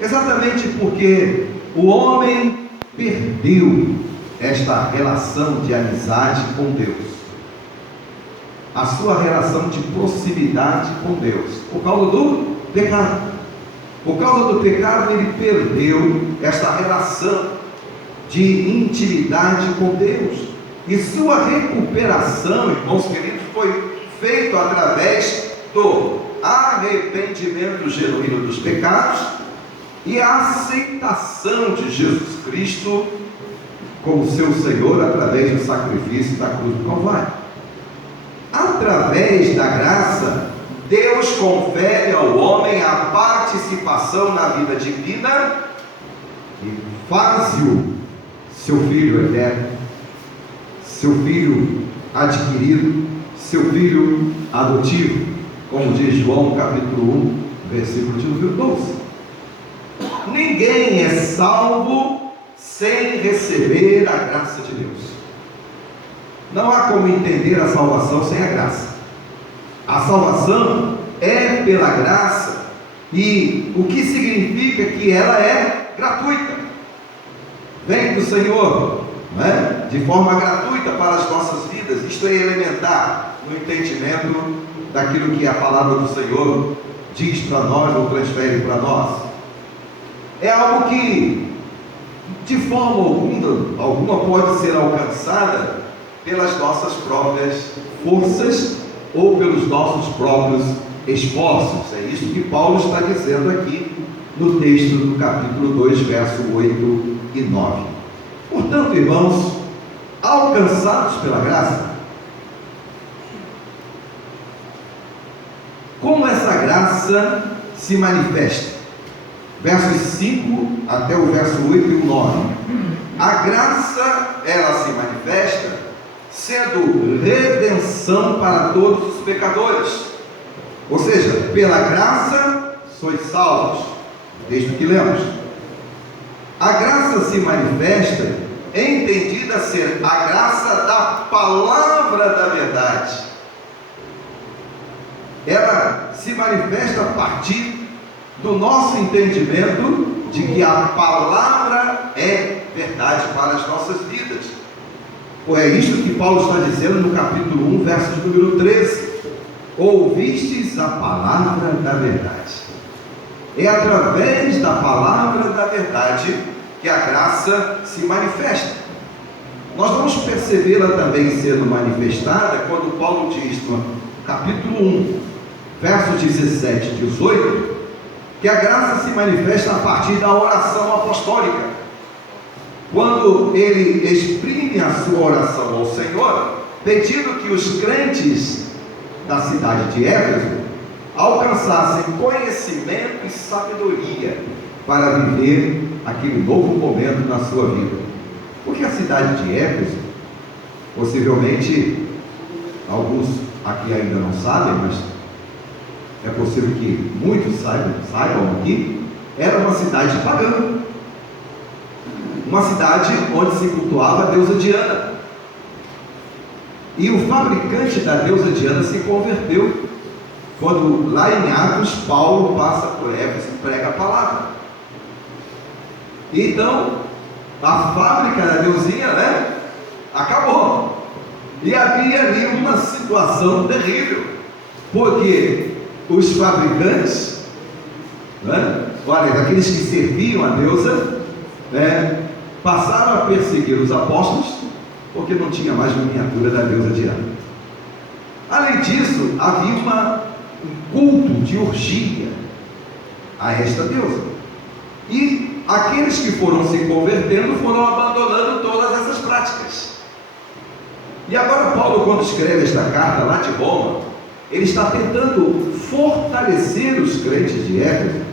Exatamente porque o homem perdeu esta relação de amizade com Deus, a sua relação de proximidade com Deus, por causa do pecado. Por causa do pecado, ele perdeu esta relação de intimidade com Deus. E sua recuperação, irmãos queridos, foi feita através do arrependimento genuíno dos pecados e a aceitação de Jesus Cristo como seu Senhor através do sacrifício da cruz do Calvário. Através da graça, Deus confere ao homem a participação na vida divina e faz-o seu filho eterno, seu filho adquirido, seu filho adotivo, como diz João capítulo 1, versículo de número 12. Ninguém é salvo sem receber a graça de Deus. Não há como entender a salvação sem a graça. A salvação é pela graça, e o que significa que ela é gratuita. Vem do Senhor, não é? De forma gratuita para as nossas vidas. Isto é elementar no entendimento daquilo que a palavra do Senhor diz para nós ou transfere para nós. É algo que de forma alguma pode ser alcançada pelas nossas próprias forças ou pelos nossos próprios esforços. É isso que Paulo está dizendo aqui no texto do capítulo 2, verso 8 e 9. Portanto, irmãos, alcançados pela graça, como essa graça se manifesta? Versos 5 até o verso 8 e 9. A graça, ela se manifesta sendo redenção para todos os pecadores. Ou seja, pela graça sois salvos, texto que lemos. A graça se manifesta entendida ser a graça da palavra da verdade. Ela se manifesta a partir do nosso entendimento de que a palavra é verdade para as nossas vidas. É isso que Paulo está dizendo no capítulo 1, verso de número 13. Ouvistes a palavra da verdade. É através da palavra da verdade que a graça se manifesta. Nós vamos percebê-la também sendo manifestada quando Paulo diz no capítulo 1, versos 17 e 18, que a graça se manifesta a partir da oração apostólica. Quando ele exprime a sua oração ao Senhor, pedindo que os crentes da cidade de Éfeso alcançassem conhecimento e sabedoria para viver aquele novo momento na sua vida. Porque a cidade de Éfeso, possivelmente alguns aqui ainda não sabem, mas é possível que muitos saibam aqui, era uma cidade pagã, uma cidade onde se cultuava a deusa Diana, e o fabricante da deusa Diana se converteu quando lá em Atos Paulo passa por Éfeso e prega a palavra. Então a fábrica da deusinha, acabou, e havia ali uma situação terrível, porque os fabricantes, daqueles que serviam a deusa, passaram a perseguir os apóstolos, porque não tinha mais miniatura da deusa Diana. Além disso, havia um culto de orgia a esta deusa, e aqueles que foram se convertendo foram abandonando todas essas práticas. E agora Paulo, quando escreve esta carta lá de Roma, ele está tentando fortalecer os crentes de Éfeso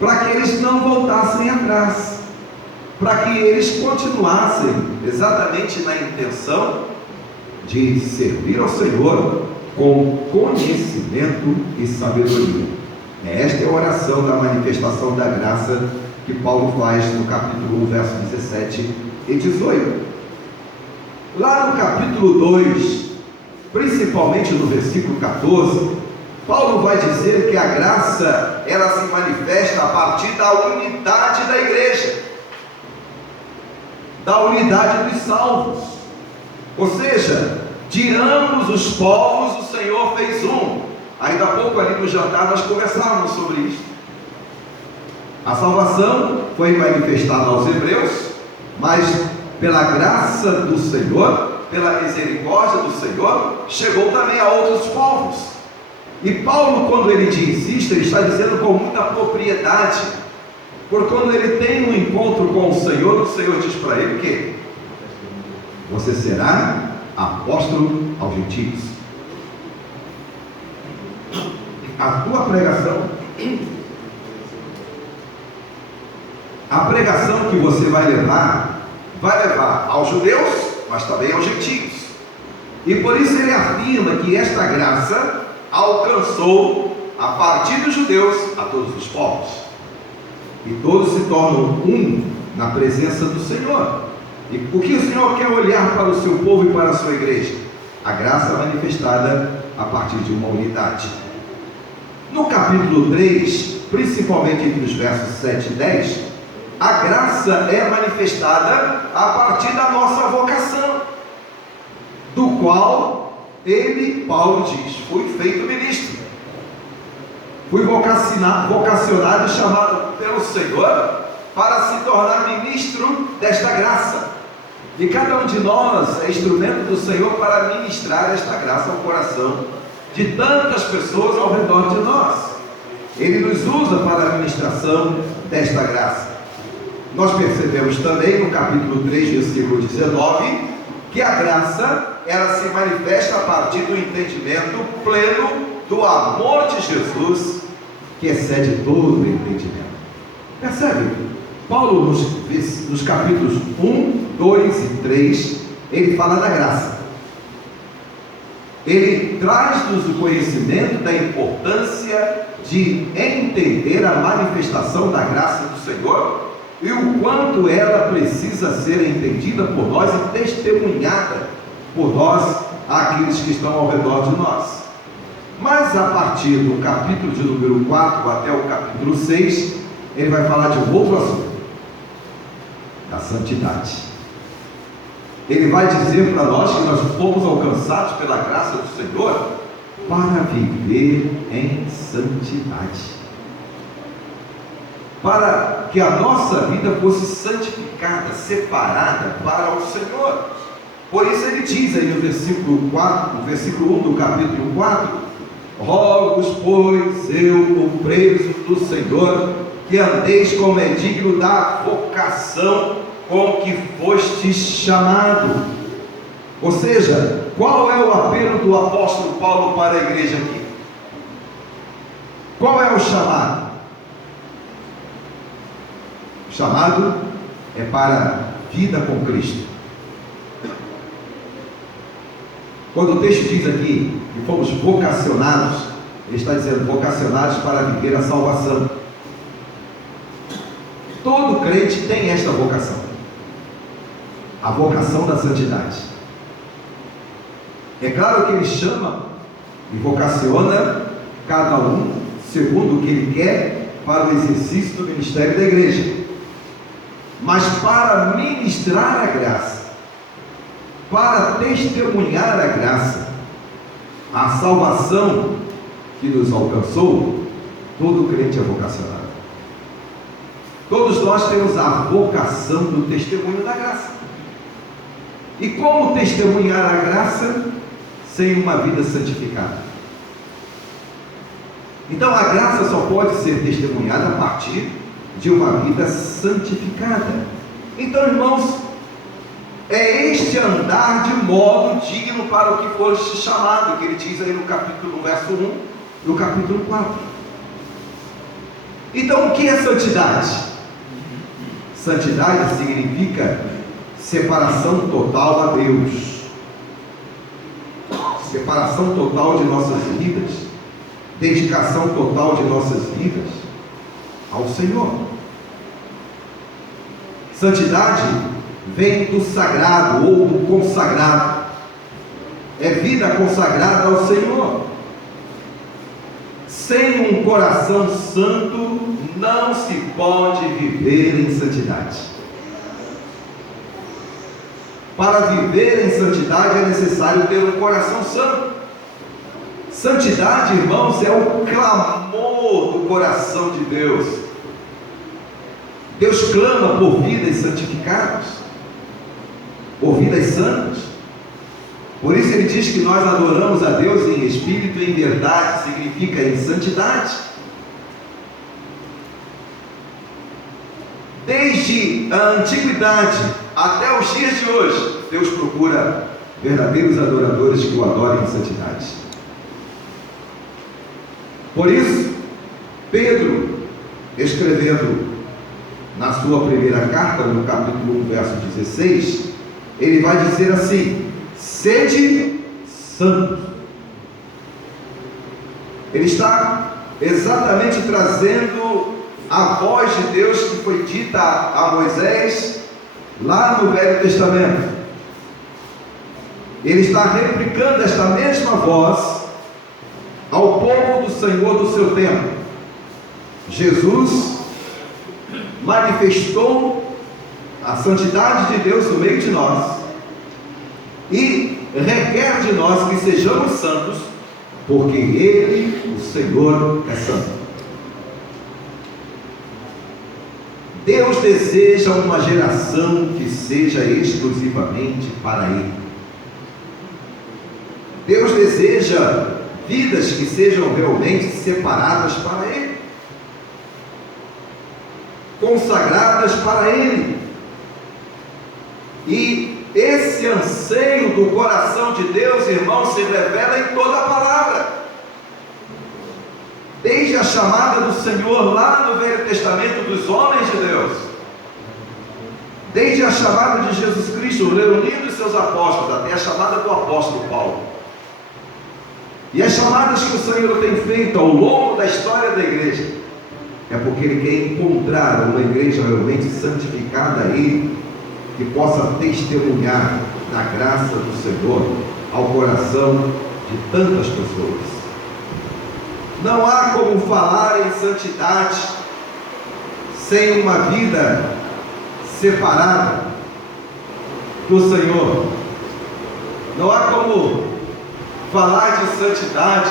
para que eles não voltassem atrás, para que eles continuassem exatamente na intenção de servir ao Senhor com conhecimento e sabedoria. Esta é a oração da manifestação da graça que Paulo faz no capítulo 1, versos 17 e 18. Lá no capítulo 2, principalmente no versículo 14, Paulo vai dizer que a graça ela se manifesta a partir da unidade da igreja, da unidade dos salvos. Ou seja, de ambos os povos o Senhor fez um. Ainda há pouco ali no jantar nós conversávamos sobre isso. A salvação foi manifestada aos hebreus, mas pela graça do Senhor, pela misericórdia do Senhor, chegou também a outros povos. E Paulo, quando ele diz isso, ele está dizendo com muita propriedade, porque quando ele tem um encontro com o Senhor diz para ele que você será apóstolo aos gentios. A tua pregação, a pregação que você vai levar aos judeus, mas também aos gentios. E por isso ele afirma que esta graça alcançou a partir dos judeus a todos os povos, e todos se tornam um na presença do Senhor. E o que o Senhor quer olhar para o seu povo e para a sua igreja? A graça manifestada a partir de uma unidade. No capítulo 3, principalmente entre os versos 7 e 10, a graça é manifestada a partir da nossa vocação, do qual Paulo diz: fui feito ministro, fui vocacionado e chamado pelo Senhor para se tornar ministro desta graça. E cada um de nós é instrumento do Senhor para ministrar esta graça ao coração de tantas pessoas ao redor de nós. Ele nos usa para a ministração desta graça. Nós percebemos também no capítulo 3, versículo 19, que a graça, ela se manifesta a partir do entendimento pleno do amor de Jesus, que excede todo o entendimento. Percebe? Paulo, nos capítulos 1, 2 e 3, ele fala da graça. Ele traz-nos o conhecimento da importância de entender a manifestação da graça do Senhor e o quanto ela precisa ser entendida por nós e testemunhada por nós, aqueles que estão ao redor de nós. Mas a partir do capítulo de número 4 até o capítulo 6, ele vai falar de um outro assunto, da santidade. Ele vai dizer para nós que nós fomos alcançados pela graça do Senhor para viver em santidade, para que a nossa vida fosse santificada, separada para o Senhor. Por isso ele diz aí no versículo 4, no versículo 1 do capítulo 4: rogo-vos, pois eu, o preso do Senhor, que andeis como é digno da vocação com que fostes chamado. Ou seja, qual é o apelo do apóstolo Paulo para a igreja aqui? Qual é o chamado? O chamado é para a vida com Cristo. Quando o texto diz aqui que fomos vocacionados, ele está dizendo vocacionados para viver a salvação. Todo crente tem esta vocação, a vocação da santidade. É claro que ele chama e vocaciona cada um segundo o que ele quer para o exercício do ministério da igreja, mas para ministrar a graça, para testemunhar a graça, a salvação que nos alcançou, todo crente é vocacionado. Todos nós temos a vocação do testemunho da graça. E como testemunhar a graça sem uma vida santificada? Então a graça só pode ser testemunhada a partir de uma vida santificada. Então, irmãos, é este andar de modo digno para o que foste chamado, que ele diz aí no capítulo, no verso 1, no capítulo 4. Então, o que é santidade? Santidade significa separação total a Deus, separação total de nossas vidas, dedicação total de nossas vidas ao Senhor. Santidade vem do sagrado ou do consagrado, é vida consagrada ao Senhor. sem um coração santo não se pode viver em santidade. Para viver em santidade é necessário ter um coração santo. Santidade, irmãos, é o clamor do coração de Deus. Deus clama por vidas santificadas, por vidas santas. Por isso ele diz que nós adoramos a Deus em espírito e em verdade, significa em santidade. Desde a antiguidade até os dias de hoje, Deus procura verdadeiros adoradores que o adorem em santidade. Por isso, Pedro, escrevendo na sua primeira carta, no capítulo 1, verso 16, ele vai dizer assim: sede santos. Ele está exatamente trazendo a voz de Deus que foi dita a Moisés lá no Velho Testamento. Ele está replicando esta mesma voz ao povo do Senhor do seu tempo. Jesus manifestou a santidade de Deus no meio de nós e requer de nós que sejamos santos, porque Ele, o Senhor, é santo. Deus deseja uma geração que seja exclusivamente para Ele. Deus deseja vidas que sejam realmente separadas para Ele, consagradas para Ele. E esse anseio do coração de Deus, irmãos, se revela em toda a palavra. Desde a chamada do Senhor lá no Velho Testamento dos homens de Deus, desde a chamada de Jesus Cristo reunindo os seus apóstolos, até a chamada do apóstolo Paulo, e as chamadas que o Senhor tem feito ao longo da história da igreja, é porque Ele quer encontrar uma igreja realmente santificada a Ele, que possa testemunhar da graça do Senhor ao coração de tantas pessoas. Não há como falar em santidade sem uma vida separada do Senhor. Não há como falar de santidade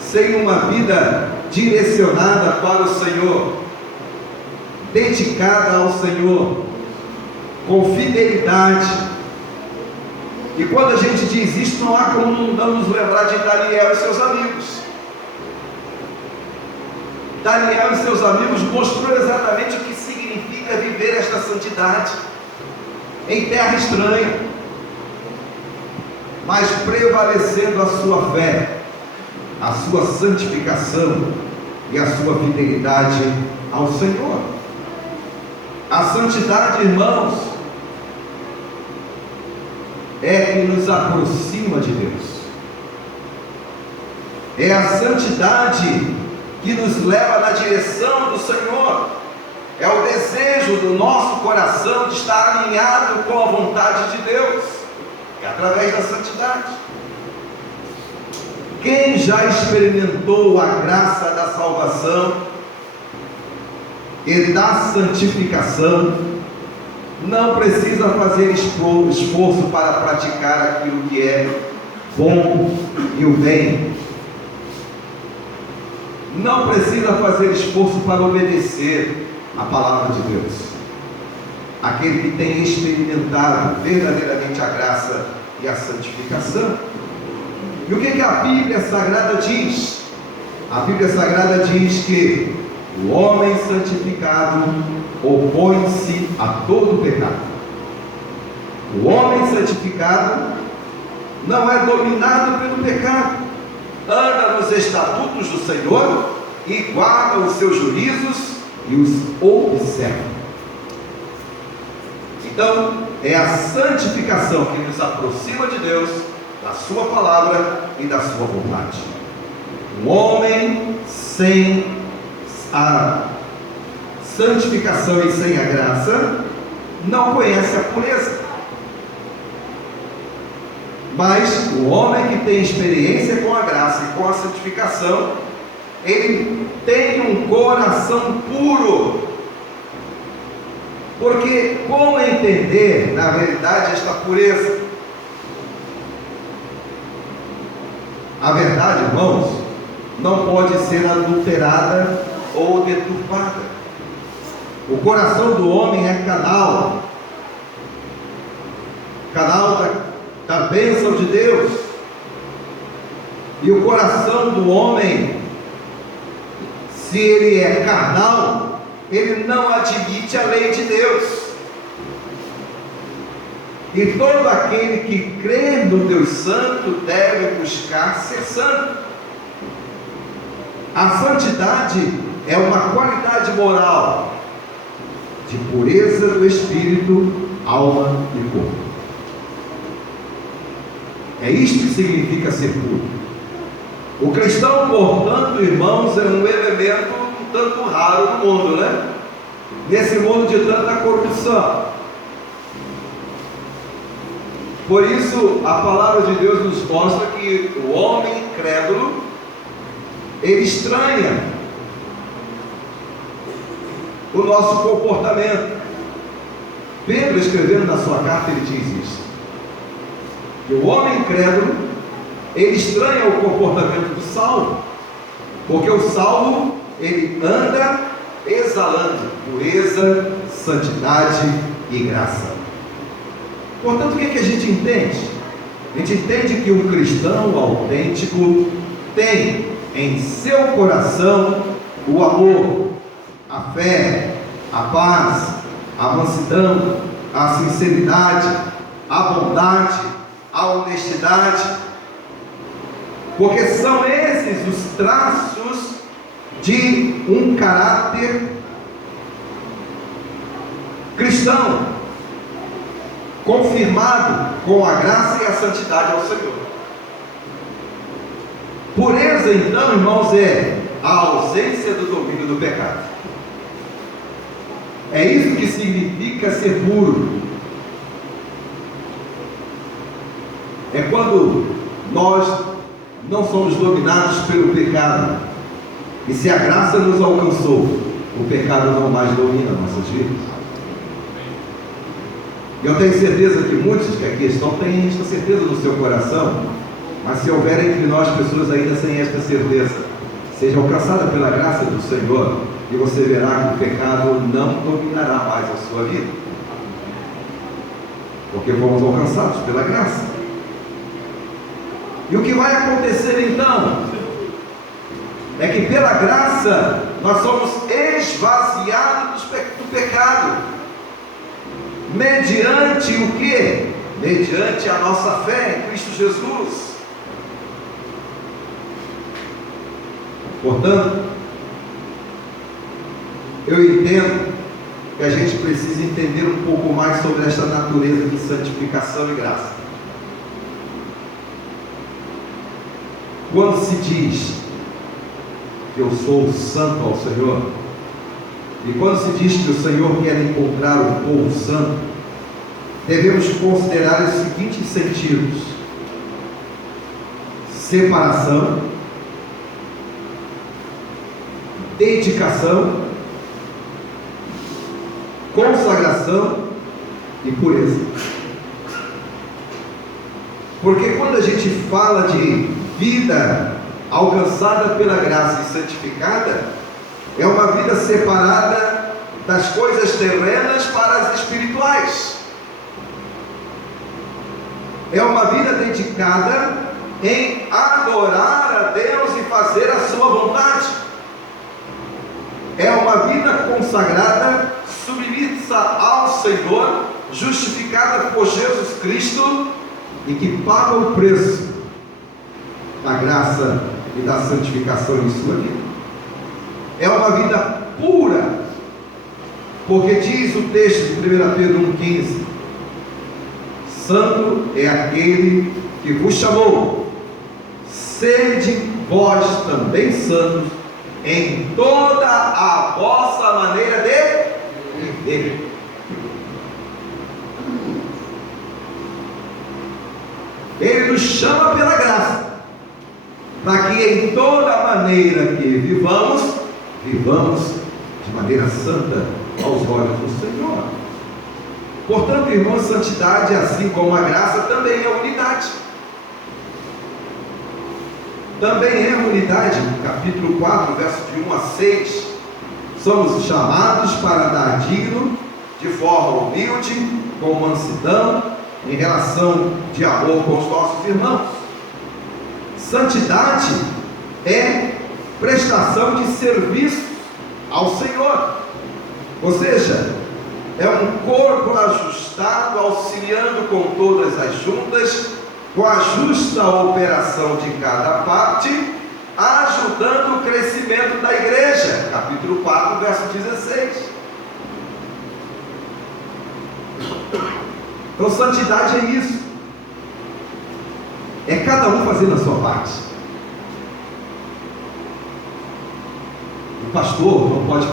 sem uma vida direcionada para o Senhor, dedicada ao Senhor, com fidelidade. E quando a gente diz isso, não há como não nos lembrar de Daniel e seus amigos. Daniel e seus amigos mostrou exatamente o que significa viver esta santidade em terra estranha, mas prevalecendo a sua fé, a sua santificação e a sua fidelidade ao Senhor. A santidade, irmãos, é que nos aproxima de Deus. É a santidade que nos leva na direção do Senhor. É o desejo do nosso coração de estar alinhado com a vontade de Deus, é através da santidade. Quem já experimentou a graça da salvação e da santificação, não precisa fazer esforço para praticar aquilo que é bom e o bem. Não precisa fazer esforço para obedecer a palavra de Deus. Aquele que tem experimentado verdadeiramente a graça e a santificação. E o que a Bíblia Sagrada diz? A Bíblia Sagrada diz que o homem santificado opõe-se a todo pecado. O homem santificado não é dominado pelo pecado, anda nos estatutos do Senhor e guarda os seus juízos e os observa. Então, é a santificação que nos aproxima de Deus, da sua palavra e da sua vontade. O homem sem a santificação e sem a graça não conhece a pureza. Mas o homem que tem experiência com a graça e com a santificação, ele tem um coração puro. Porque como entender, na realidade, esta pureza? A verdade, irmãos, não pode ser adulterada ou deturpada. O coração do homem é canal da bênção de Deus. E o coração do homem, se ele é carnal, ele não admite a lei de Deus. E todo aquele que crê no Deus Santo deve buscar ser santo. A santidade é uma qualidade moral de pureza do espírito, alma e corpo. É isto que significa ser puro. O cristão, portanto, irmãos, é um elemento um tanto raro no mundo, né? Nesse mundo de tanta corrupção. Por isso, a palavra de Deus nos mostra que o homem incrédulo, ele estranha o nosso comportamento. Pedro, escrevendo na sua carta, ele diz isso: que o homem incrédulo, ele estranha o comportamento do salvo, porque o salvo, ele anda exalando pureza, santidade e graça. Portanto, o que a gente entende? A gente entende que um cristão autêntico tem em seu coração o amor, a fé, a paz, a mansidão, a sinceridade, a bondade, a honestidade, porque são esses os traços de um caráter cristão, confirmado com a graça e a santidade ao Senhor. Pureza, então, irmãos, é a ausência do domínio do pecado. É isso que significa ser puro. É quando nós não somos dominados pelo pecado, e se a graça nos alcançou, o pecado não mais domina nossas vidas. Eu tenho certeza que muitos que aqui estão têm esta certeza no seu coração, mas se houver entre nós pessoas ainda sem esta certeza, seja alcançada pela graça do Senhor, e você verá que o pecado não dominará mais a sua vida, porque fomos alcançados pela graça. E o que vai acontecer então é que pela graça nós somos esvaziados do pecado. Mediante o que? Mediante a nossa fé em Cristo Jesus. Portanto, eu entendo que a gente precisa entender um pouco mais sobre esta natureza de santificação e graça. Quando se diz que eu sou santo ao Senhor, e quando se diz que o Senhor quer encontrar um povo santo, devemos considerar os seguintes sentidos: separação, dedicação, consagração e pureza. Porque quando a gente fala de vida alcançada pela graça e santificada, é uma vida separada das coisas terrenas para as espirituais. É uma vida dedicada em adorar a Deus e fazer a sua vontade. É uma vida consagrada, submissa ao Senhor, justificada por Jesus Cristo e que paga o preço da graça e da santificação em sua vida. É uma vida pura, porque diz o texto de 1 Pedro 1,15: santo é aquele que vos chamou, sede vós também santos em toda a vossa maneira de viver. Ele nos chama pela graça, para que em toda maneira que vivamos de maneira santa aos olhos do Senhor. Portanto, irmãos, santidade, assim como a graça, também é unidade. Também é unidade. Capítulo 4, verso de 1 a 6. Somos chamados para dar digno, de forma humilde, com mansidão, em relação de amor com os nossos irmãos. Santidade é prestação de serviço ao Senhor. Ou seja, é um corpo ajustado, auxiliando com todas as juntas, com a justa operação de cada parte, ajudando o crescimento da igreja. Capítulo 4, verso 16. Então, santidade é isso. É cada um fazendo a sua parte. O pastor não pode